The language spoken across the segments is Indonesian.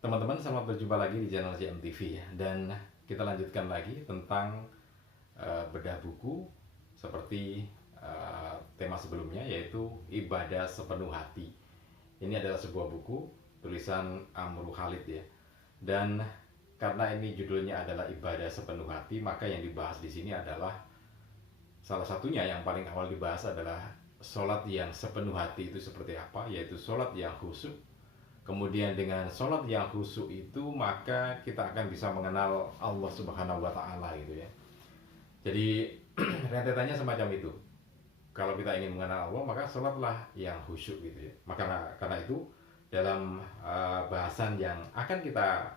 Teman-teman, selamat berjumpa lagi di channel CMTV ya. Dan kita lanjutkan lagi tentang bedah buku seperti tema sebelumnya, yaitu ibadah sepenuh hati. Ini adalah sebuah buku tulisan Amru Khalid ya. Dan karena ini judulnya adalah ibadah sepenuh hati, maka yang dibahas di sini adalah salah satunya yang paling awal dibahas adalah sholat yang sepenuh hati itu seperti apa, yaitu sholat yang khusyuk. Kemudian dengan sholat yang khusyuk itu maka kita akan bisa mengenal Allah Subhanahu wa Ta'ala gitu ya. Jadi rentetannya semacam itu. Kalau kita ingin mengenal Allah maka sholatlah yang khusyuk gitu ya. Maka karena itu dalam bahasan yang akan kita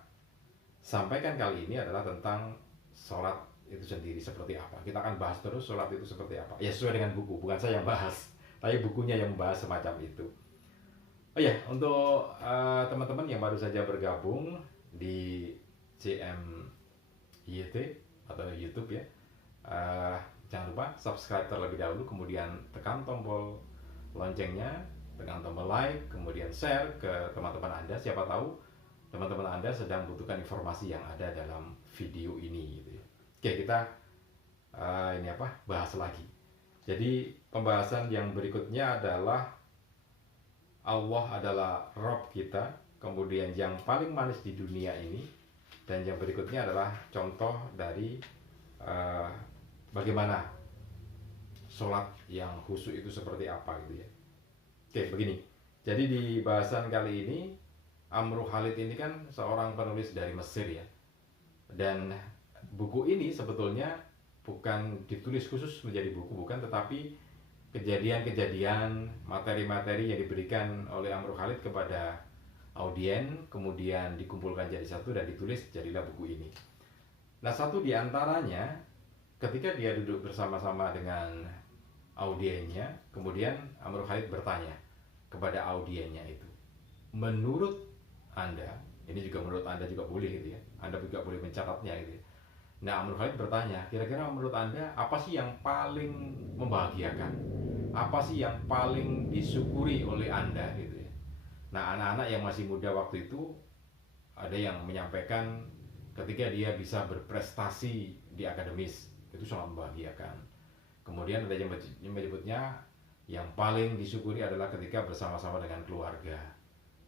sampaikan kali ini adalah tentang sholat itu sendiri seperti apa. Kita akan bahas terus sholat itu seperti apa. Ya sesuai dengan buku, bukan saya yang bahas, tapi bukunya yang membahas semacam itu. Oh ya, untuk teman-teman yang baru saja bergabung di CMYT atau YouTube ya, jangan lupa subscribe terlebih dahulu, kemudian tekan tombol loncengnya, tekan tombol like, kemudian share ke teman-teman Anda. Siapa tahu teman-teman Anda sedang membutuhkan informasi yang ada dalam video ini gitu ya. Oke, kita bahas lagi. Jadi pembahasan yang berikutnya adalah Allah adalah Rob kita, kemudian yang paling manis di dunia ini, dan yang berikutnya adalah contoh dari bagaimana sholat yang khusyuk itu seperti apa gitu ya. Oke, begini. Jadi di bahasan kali ini, Amru Khalid ini kan seorang penulis dari Mesir ya, dan buku ini sebetulnya bukan ditulis khusus menjadi buku, bukan, tetapi kejadian-kejadian, materi-materi yang diberikan oleh Amru Khalid kepada audien, kemudian dikumpulkan jadi satu dan ditulis, jadilah buku ini. Nah, satu di antaranya ketika dia duduk bersama-sama dengan audiennya, kemudian Amru Khalid bertanya kepada audiennya itu, menurut Anda, ini juga menurut Anda juga boleh gitu ya, Anda juga boleh mencatatnya gitu ya. Nah, Amru Khalid bertanya, kira-kira menurut Anda apa sih yang paling membahagiakan? Apa sih yang paling disyukuri oleh Anda gitu ya. Nah, anak-anak yang masih muda waktu itu ada yang menyampaikan ketika dia bisa berprestasi di akademis, itu sangat membahagiakan. Kemudian ada yang menyebutnya yang paling disyukuri adalah ketika bersama-sama dengan keluarga,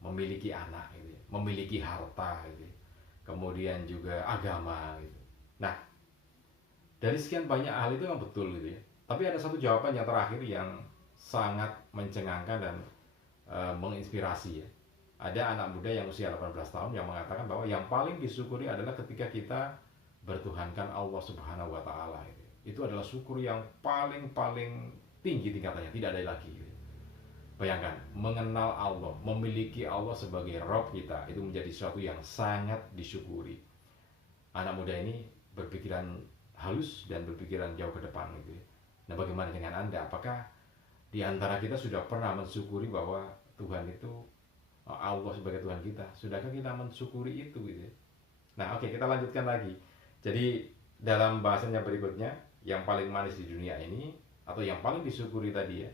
memiliki anak gitu ya, memiliki harta gitu ya. Kemudian juga agama gitu. Nah, dari sekian banyak hal itu yang betul gitu ya. Tapi ada satu jawaban yang terakhir yang sangat mencengangkan dan menginspirasi ya. Ada anak muda yang usia 18 tahun yang mengatakan bahwa yang paling disyukuri adalah ketika kita bertuhankan Allah Subhanahu wa Ta'ala. Itu adalah syukur yang paling tinggi tingkatannya, tidak ada lagi. Bayangkan, mengenal Allah, memiliki Allah sebagai Rob kita, itu menjadi sesuatu yang sangat disyukuri. Anak muda ini berpikiran halus dan berpikiran jauh ke depan gitu ya. Nah, bagaimana dengan Anda? Apakah di antara kita sudah pernah mensyukuri bahwa Tuhan itu Allah sebagai Tuhan kita? Sudahkah kita mensyukuri itu gitu ya? Nah, oke, kita lanjutkan lagi. Jadi dalam bahasannya berikutnya, yang paling manis di dunia ini atau yang paling disyukuri tadi ya,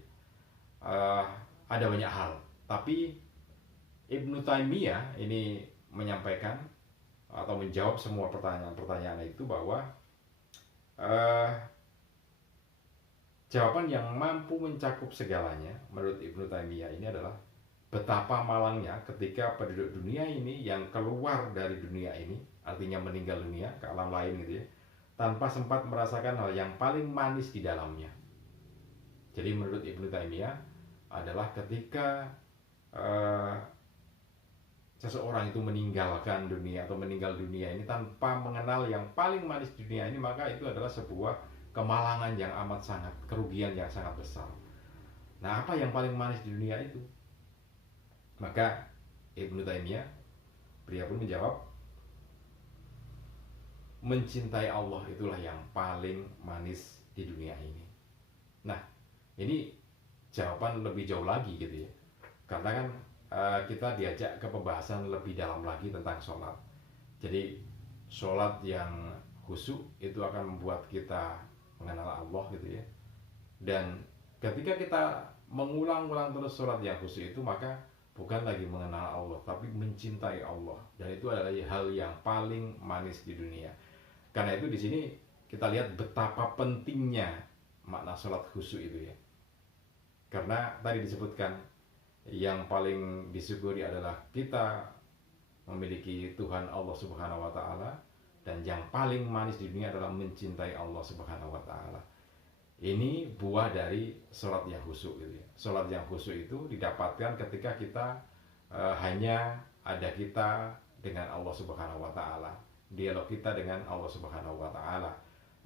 ada banyak hal. Tapi Ibnu Taimiyah ini menyampaikan atau menjawab semua pertanyaan-pertanyaan itu bahwa jawaban yang mampu mencakup segalanya menurut Ibnu Taimiyah ini adalah betapa malangnya ketika penduduk dunia ini yang keluar dari dunia ini, artinya meninggal dunia ke alam lain gitu ya, tanpa sempat merasakan hal yang paling manis di dalamnya. Jadi menurut Ibnu Taimiyah adalah ketika seseorang itu meninggalkan dunia atau meninggal dunia ini tanpa mengenal yang paling manis di dunia ini, maka itu adalah sebuah kemalangan yang amat sangat, kerugian yang sangat besar. Nah, apa yang paling manis di dunia itu? Maka Ibnu Taimiyah, beliau pun menjawab, mencintai Allah itulah yang paling manis di dunia ini. Nah, ini jawaban lebih jauh lagi gitu ya. Karena kan kita diajak ke pembahasan lebih dalam lagi tentang sholat. Jadi sholat yang khusyuk itu akan membuat kita mengenal Allah gitu ya. Dan ketika kita mengulang-ulang terus sholat yang khusyuk itu, maka bukan lagi mengenal Allah, tapi mencintai Allah. Dan itu adalah hal yang paling manis di dunia. Karena itu di sini kita lihat betapa pentingnya makna sholat khusyuk itu ya. Karena tadi disebutkan yang paling disyukuri adalah kita memiliki Tuhan Allah Subhanahu wa taala, dan yang paling manis di dunia adalah mencintai Allah Subhanahu wa taala. Ini buah dari sholat yang khusyuk gitu ya. Sholat yang khusyuk itu didapatkan ketika kita hanya ada kita dengan Allah Subhanahu wa taala, dialog kita dengan Allah Subhanahu wa taala.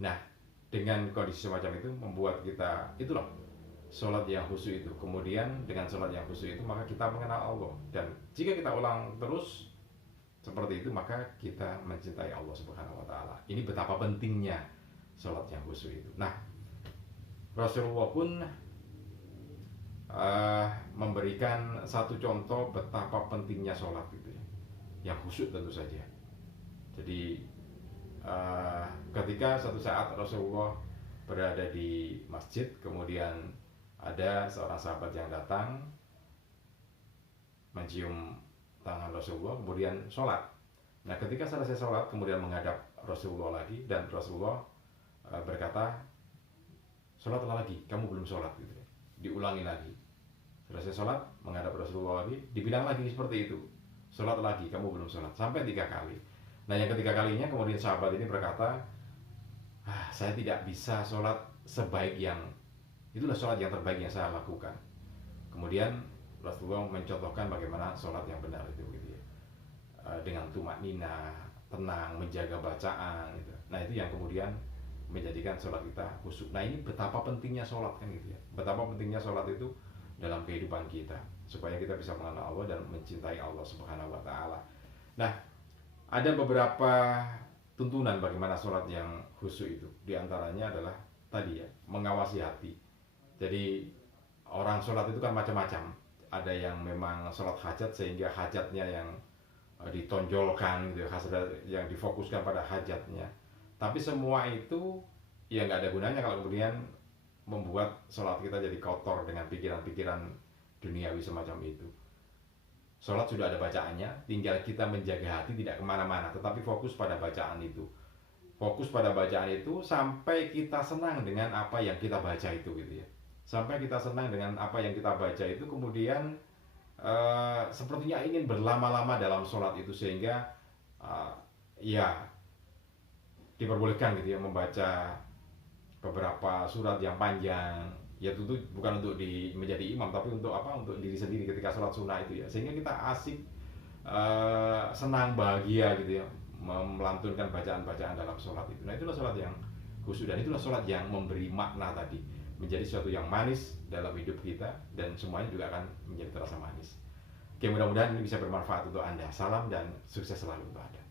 Nah, dengan kondisi semacam itu membuat kita itulah sholat yang khusyuk itu. Kemudian dengan sholat yang khusyuk itu maka kita mengenal Allah, dan jika kita ulang terus seperti itu maka kita mencintai Allah Subhanahu wa taala. Ini betapa pentingnya sholat yang khusyuk itu. Nah, Rasulullah pun memberikan satu contoh betapa pentingnya sholat itu ya, yang khusyuk tentu saja. Jadi ketika satu saat Rasulullah berada di masjid, kemudian ada seorang sahabat yang datang mencium tangan Rasulullah, kemudian sholat. Nah, ketika selesai sholat, kemudian menghadap Rasulullah lagi, dan Rasulullah berkata, sholatlah lagi, kamu belum sholat gitu ya. Diulangi lagi. Selesai sholat, menghadap Rasulullah lagi, dibilang lagi seperti itu, sholat lagi, kamu belum sholat, sampai 3 kali. Nah, yang ketiga kalinya kemudian sahabat ini berkata, saya tidak bisa sholat sebaik yang, itulah sholat yang terbaik yang saya lakukan. Kemudian Rasulullah mencontohkan bagaimana sholat yang benar itu gitu ya. Dengan tumak nina, tenang, menjaga bacaan gitu. Nah, itu yang kemudian menjadikan sholat kita khusyuk. Nah, ini betapa pentingnya sholat kan gitu ya. Betapa pentingnya sholat itu dalam kehidupan kita, supaya kita bisa mengenal Allah dan mencintai Allah Subhanahu wa taala. Nah, ada beberapa tuntunan bagaimana sholat yang khusyuk itu. Di antaranya adalah tadi ya, mengawasi hati. Jadi orang sholat itu kan macam-macam. Ada yang memang sholat hajat sehingga hajatnya yang ditonjolkan gitu, yang difokuskan pada hajatnya. Tapi semua itu ya nggak ada gunanya kalau kemudian membuat sholat kita jadi kotor dengan pikiran-pikiran duniawi semacam itu. Sholat sudah ada bacaannya, tinggal kita menjaga hati tidak kemana-mana, tetapi fokus pada bacaan itu. Fokus pada bacaan itu sampai kita senang dengan apa yang kita baca itu gitu ya. Sampai kita senang dengan apa yang kita baca itu, kemudian sepertinya ingin berlama-lama dalam sholat itu, sehingga ya diperbolehkan gitu ya membaca beberapa surat yang panjang. Ya tentu bukan untuk menjadi imam, tapi untuk apa? Untuk diri sendiri ketika sholat sunnah itu ya, sehingga kita asik, senang, bahagia gitu ya, melantunkan bacaan-bacaan dalam sholat itu. Nah, itulah sholat yang khusyuk, dan itulah sholat yang memberi makna tadi, menjadi sesuatu yang manis dalam hidup kita, dan semuanya juga akan menjadi terasa manis. Oke, mudah-mudahan ini bisa bermanfaat untuk Anda. Salam dan sukses selalu untuk Anda.